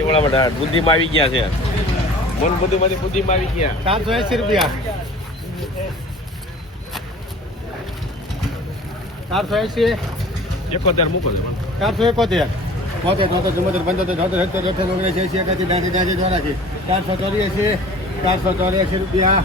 બુદ્ધિવાળા બધા બુદ્ધિમાં આવી ગયા છે. મન બુદ્ધિ બુદ્ધિમાં આવી ગયા. સાતસો એસી રૂપિયા. ચારસો એસી. એકોતેર મૂકો છો. ચારસો એકોતેર. બોતેર ચોતેર ચુમ્મોતેર પંચોતેર ચોતેર સત્તર અઠ્યોતેર ઓગણીસ એસી એકાસી ત્યાંસી ત્યાંસી ચોરાસી ચારસો ચોર્યાસી ચારસો ચોર્યાસી રૂપિયા.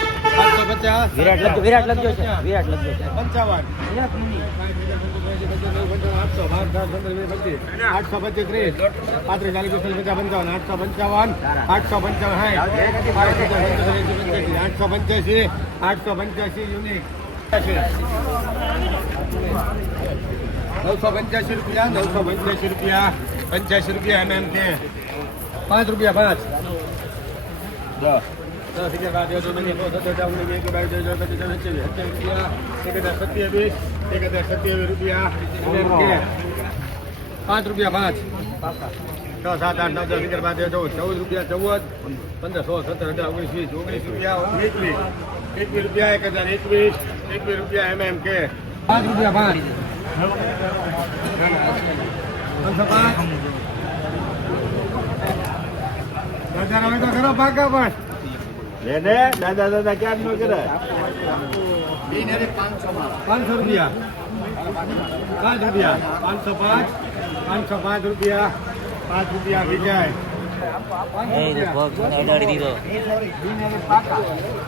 પચાસ વિરાટ લખજો વિરાટ લખજો છે વિરાટ લખજો છે પંચાવન આઠસો બાર દસ પંદર વીસ પચીસ આઠસો પચીસ ત્રીસ પાંત્રીસ ચાલીસ પિસ્તાલીસ પચાસ પંચાવન આઠસો પંચાવન આઠસો પંચાવન સાઠ આઠસો પંચ્યાસી આઠસો પંચ્યાસી યુનિક નવસો પંચ્યાસી રૂપિયા નવસો પંચ્યાસી રૂપિયા પંચ્યાસી રૂપિયા એમ એમ કે પાંચ રૂપિયા પાંચ દસ દસ અગિયાર બાર તેર ચૌદ પંદર સોળ સત્તર અઢાર ઓગણીસ વીસ એકવીસ બાવીસ ત્રેવીસ ચોવીસ પચીસ છવ્વીસ સત્યાવીસ એક હજાર સત્યાવીસ એક હજાર સત્યાવીસ રૂપિયા એમ કે પાંચ રૂપિયા પાંચ છ સાત આઠ નવ દસ અગિયાર બાર તેર ચૌદ ચૌદ રૂપિયા ચૌદ પંદર સોળ સત્તર અઢાર ઓગણીસ વીસ ઓગણીસ રૂપિયા એકવીસ એકવીસ રૂપિયા એક હજાર એકવીસ એકવીસ રૂપિયા એમ એમ કે પાંચ રૂપિયા પાંચ પાંચસો પાંચ દાદા હવે તો ખરો પાકા પણ દાદા દાદા કેમ ન કરે? પાંચસો રૂપિયા. પાંચ રૂપિયા. પાંચસો પાંચ પાંચસો પાંચ રૂપિયા. પાંચ રૂપિયા વિજય. એ તો પગ અડાડી દીધો.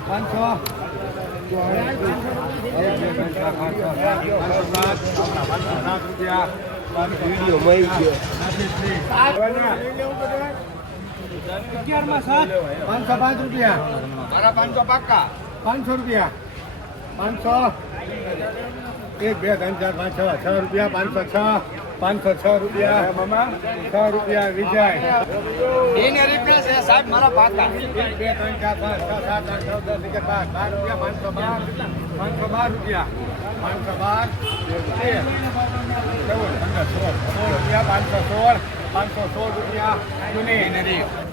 પાંચસો. સાત રૂપિયા પાંચસો પાંચ રૂપિયા. પાંચસો પાક્કા. પાંચસો રૂપિયા. પાંચસો. એક બે ત્રણ ચાર પાંચ છ છ રૂપિયા પાંચસો છ પાંચસો છ રૂપિયા છ રૂપિયા વિજય. સાહેબ મારા પાકા એક બે ત્રણ ચાર પાંચ છ સાત આઠ નવ દસ અગિયાર બાર બાર રૂપિયા પાંચસો બાર. પાંચસો બાર રૂપિયા. પાંચસો બાર. તેર ચૌદ પંદર સોળ સોળ રૂપિયા પાંચસો સોળ પાંચસો સોળ રૂપિયા. યુનિટ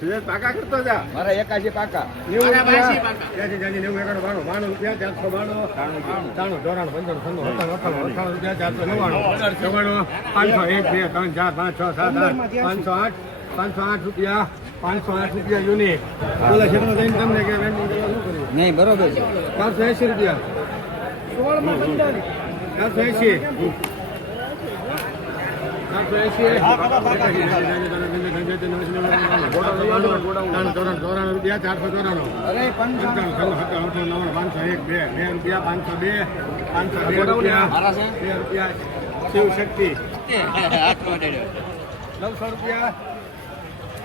સુરેશ પાકા કરતો જા. મારા એકાશી પાકા. નેવું રૂપિયા ત્યાંથી ત્યાંથી નેવું એકાણું બાણું બાણું રૂપિયા ચારસો બાણું ત્રાણું ચોરાણું પંચાણું છન્નું અઠ્ઠાણું રૂપિયા ચારસો નવ્વાણું. નવ્વાણું પાંચસો એક બે ત્રણ ચાર પાંચ છ સાત આઠ પાંચસો આઠ પાંચસો આઠ રૂપિયા પાંચસો આઠ રૂપિયા યુનિટ. બોલે શેકડો જઈને તમને કે વેન્ડિંગ કરવા નહીં બરોબર છે. ચારસો એસી રૂપિયા. ચારસો એસી ચોરાણું રૂપિયા ચારસો ચોરાણું નવ્વાણું પાંચસો એક બે બે રૂપિયા પાંચસો બે પાંચસો બે રૂપિયા બે રૂપિયા શિવ શક્તિ નવસો રૂપિયા.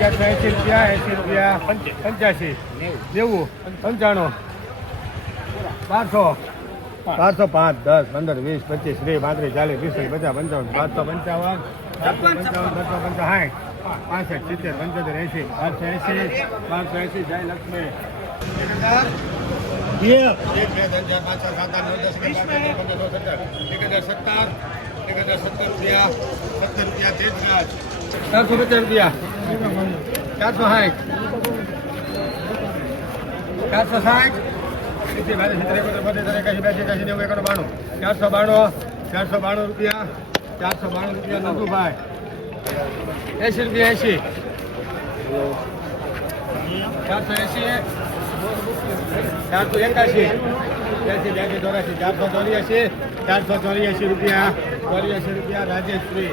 અગિયારસો એંસી રૂપિયા એંસી રૂપિયા પંચ્યાસી નેવું પંચાણું બારસો બારસો પાંચ દસ પંદર વીસ પચીસ ત્રીસ પાંત્રીસ ચાલીસ પિસ્તાલીસ પચાસ પંચાવન પાંચસો પંચાવન ચારસો પંચાવન છસો પંચાવન સાઠ પાસઠ સિત્તેર પંચોતેર એસી આઠસો એસી પાંચસો એસી જય લક્ષ્મી એક બે ત્રણ ચાર પાંચ છ સાત આઠ નવ દસ અગિયાર બાર તેર પંદર સોળ સત્તર એક હજાર સત્તર એક હજાર સત્તર રૂપિયા સત્તર રૂપિયા તેત્રીસ ચારસો પચાસ રૂપિયા ચારસો સાઠ ચારસો સાઠ બાણું ચારસો બાણું ચારસો બાણું રૂપિયા ચારસો બાણું રૂપિયા નંદુભાઈ એસી રૂપિયા એસી ચારસો એસી ચારસો એકાશી એસી બ્યાસી ચોરાસી ચારસો ચોર્યાસી ચારસો ચોર્યાસી રૂપિયા ચોર્યાસી રૂપિયા રાજેશ્રી